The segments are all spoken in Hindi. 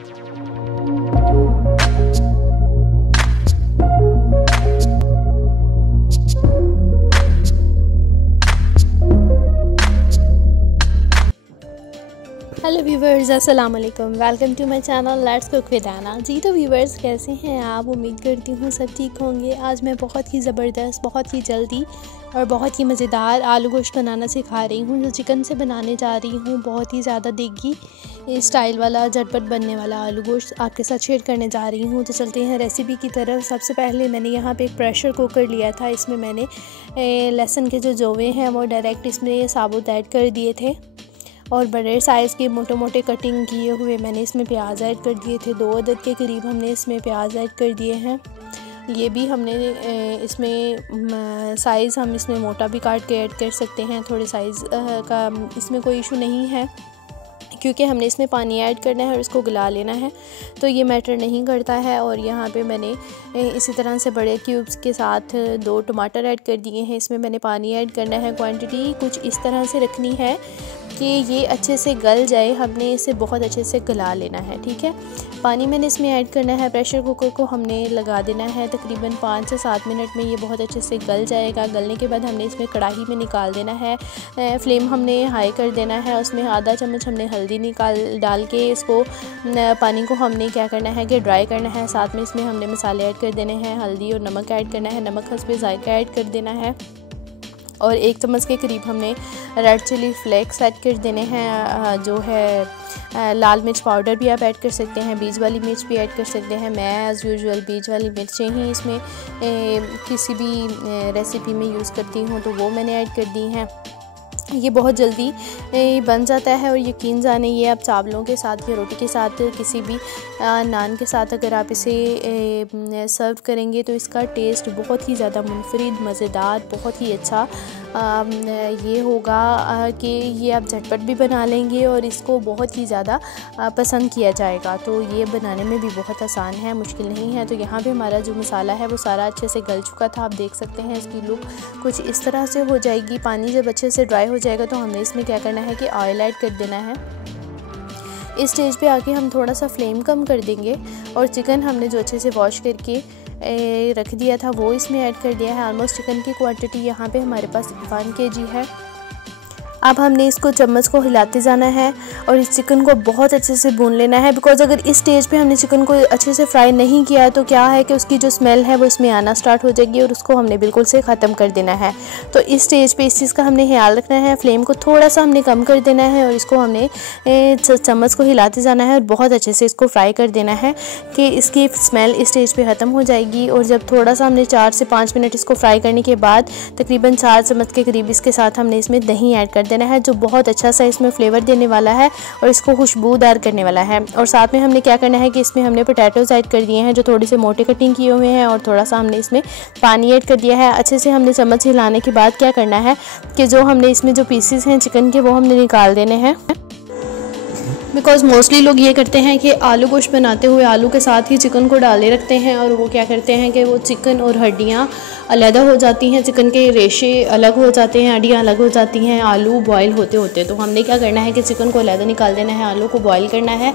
हेलो व्यूवर्स, अस्सलाम वालेकुम। Welcome to my channel let's cook with Aana. जी तो व्यूवर्स, कैसे हैं आप? उम्मीद करती हूँ सब ठीक होंगे। आज मैं बहुत ही ज़बरदस्त, बहुत ही जल्दी और बहुत ही मज़ेदार आलू गोश्त बनाना सिखा रही हूँ, जो चिकन से बनाने जा रही हूँ। बहुत ही ज़्यादा देगी स्टाइल वाला, झटपट बनने वाला आलू गोश्त आपके साथ शेयर करने जा रही हूँ। तो चलते हैं रेसिपी की तरफ। सबसे पहले मैंने यहाँ पे एक प्रेशर कुकर लिया था। इसमें मैंने लहसुन के जो जौवे हैं वो डायरेक्ट इसमें साबुत ऐड कर दिए थे, और बड़े साइज़ के मोटे मोटे कटिंग किए हुए मैंने इसमें प्याज ऐड कर दिए थे। 2 अदद के करीब हमने इसमें प्याज ऐड कर दिए हैं। ये भी हमने इसमें साइज़ हम इसमें मोटा भी काट के ऐड कर सकते हैं। थोड़े साइज़ का इसमें कोई इशू नहीं है, क्योंकि हमने इसमें पानी ऐड करना है और इसको गला लेना है, तो ये मैटर नहीं करता है। और यहाँ पे मैंने इसी तरह से बड़े क्यूब्स के साथ 2 टमाटर ऐड कर दिए हैं। इसमें मैंने पानी ऐड करना है। क्वांटिटी कुछ इस तरह से रखनी है कि ये अच्छे से गल जाए। हमने इसे बहुत अच्छे से गला लेना है, ठीक है। पानी मैंने इसमें ऐड करना है। प्रेशर कुकर को हमने लगा देना है। तकरीबन 5 से 7 मिनट में ये बहुत अच्छे से गल जाएगा। गलने के बाद हमने इसमें कढ़ाई में निकाल देना है। फ्लेम हमने हाई कर देना है। उसमें आधा चम्मच हमने हल्दी डाल के इसको पानी को हमने क्या करना है कि ड्राई करना है। साथ में इसमें हमने मसाले ऐड कर देने हैं। हल्दी और नमक ऐड करना है। नमक हस्बे ज़ायका ऐड कर देना है, और 1 चम्मच के करीब हमने रेड चिली फ्लेक्स ऐड कर देने हैं। जो है लाल मिर्च पाउडर भी आप ऐड कर सकते हैं, बीज वाली मिर्च भी ऐड कर सकते हैं। मैं एज़ यूजुअल बीज वाली मिर्चें ही इसमें किसी भी रेसिपी में यूज़ करती हूँ, तो वो मैंने ऐड कर दी हैं। ये बहुत जल्दी बन जाता है, और यकीन जाने ये आप चावलों के साथ या रोटी के साथ, किसी भी नान के साथ अगर आप इसे सर्व करेंगे तो इसका टेस्ट बहुत ही ज़्यादा मुनफरिद, मज़ेदार, बहुत ही अच्छा ये होगा कि ये आप झटपट भी बना लेंगे और इसको बहुत ही ज़्यादा पसंद किया जाएगा। तो ये बनाने में भी बहुत आसान है, मुश्किल नहीं है। तो यहाँ पे हमारा जो मसाला है वो सारा अच्छे से गल चुका था। आप देख सकते हैं इसकी लुक कुछ इस तरह से हो जाएगी। पानी जब अच्छे से ड्राई हो जाएगा तो हमने इसमें क्या करना है कि ऑयल ऐड कर देना है। इस स्टेज पे आके हम थोड़ा सा फ्लेम कम कर देंगे, और चिकन हमने जो अच्छे से वॉश करके रख दिया था वो इसमें ऐड कर दिया है। ऑलमोस्ट चिकन की क्वांटिटी यहाँ पे हमारे पास 1 kg है। अब हमने इसको चम्मच को हिलाते जाना है और इस चिकन को बहुत अच्छे से भून लेना है, बिकॉज़ अगर इस स्टेज पे हमने चिकन को अच्छे से फ्राई नहीं किया तो क्या है कि उसकी जो स्मेल है वो इसमें आना स्टार्ट हो जाएगी, और उसको हमने बिल्कुल से ख़त्म कर देना है। तो इस स्टेज पे इस चीज़ का हमने ख्याल रखना है। फ्लेम को थोड़ा सा हमने कम कर देना है, और इसको हमने चम्मच को हिलाते जाना है और बहुत अच्छे से इसको फ्राई कर देना है कि इसकी स्मेल इस स्टेज पर ख़त्म हो जाएगी। और जब थोड़ा सा हमने 4 से 5 मिनट इसको फ्राई करने के बाद तकरीबन 4 चम्मच के करीब इसके साथ हमने इसमें दही ऐड कर देना है, जो बहुत अच्छा सा इसमें फ्लेवर देने वाला है और इसको खुशबूदार करने वाला है। और साथ में हमने क्या करना है कि इसमें हमने पोटैटोज़ ऐड कर दिए हैं, जो थोड़े से मोटे कटिंग किए हुए हैं, और थोड़ा सा हमने इसमें पानी ऐड कर दिया है। अच्छे से हमने चम्मच हिलाने के बाद क्या करना है कि जो हमने इसमें जो पीसेस हैं चिकन के वो हमने निकाल देने हैं। बिकॉज़ मोस्टली लोग ये करते हैं कि आलू गोश्त बनाते हुए आलू के साथ ही चिकन को डाले रखते हैं, और वो क्या करते हैं कि वो चिकन और हड्डियाँ अलहदा हो जाती हैं, चिकन के रेशे अलग हो जाते हैं, हड्डियाँ अलग हो जाती हैं आलू बॉयल होते होते। तो हमने क्या करना है कि चिकन को अलहदा निकाल देना है, आलू को बॉयल करना है,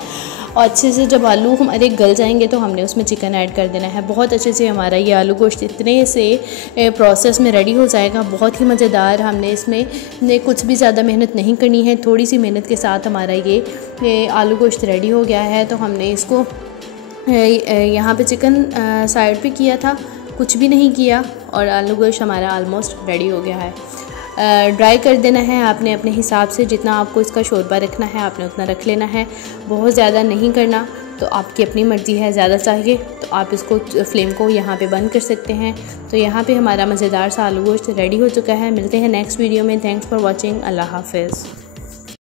और अच्छे से जब आलू हमारे गल जाएंगे तो हमने उसमें चिकन ऐड कर देना है। बहुत अच्छे से हमारा ये आलू गोश्त इतने से प्रोसेस में रेडी हो जाएगा, बहुत ही मज़ेदार। हमने इसमें कुछ भी ज़्यादा मेहनत नहीं करनी है, थोड़ी सी मेहनत के साथ हमारा ये आलू गोश्त रेडी हो गया है। तो हमने इसको यहाँ पे चिकन साइड पे किया था, कुछ भी नहीं किया, और आलू गोश्त हमारा ऑलमोस्ट रेडी हो गया है। ड्राई कर देना है आपने अपने हिसाब से, जितना आपको इसका शोरबा रखना है आपने उतना रख लेना है, बहुत ज़्यादा नहीं करना। तो आपकी अपनी मर्ज़ी है, ज़्यादा चाहिए तो आप इसको फ्लेम को यहाँ पे बंद कर सकते हैं। तो यहाँ पे हमारा मज़ेदार सा आलू गोश्त रेडी हो चुका है। मिलते हैं नेक्स्ट वीडियो में। Thanks for watching. अल्लाह हाफ़िज़।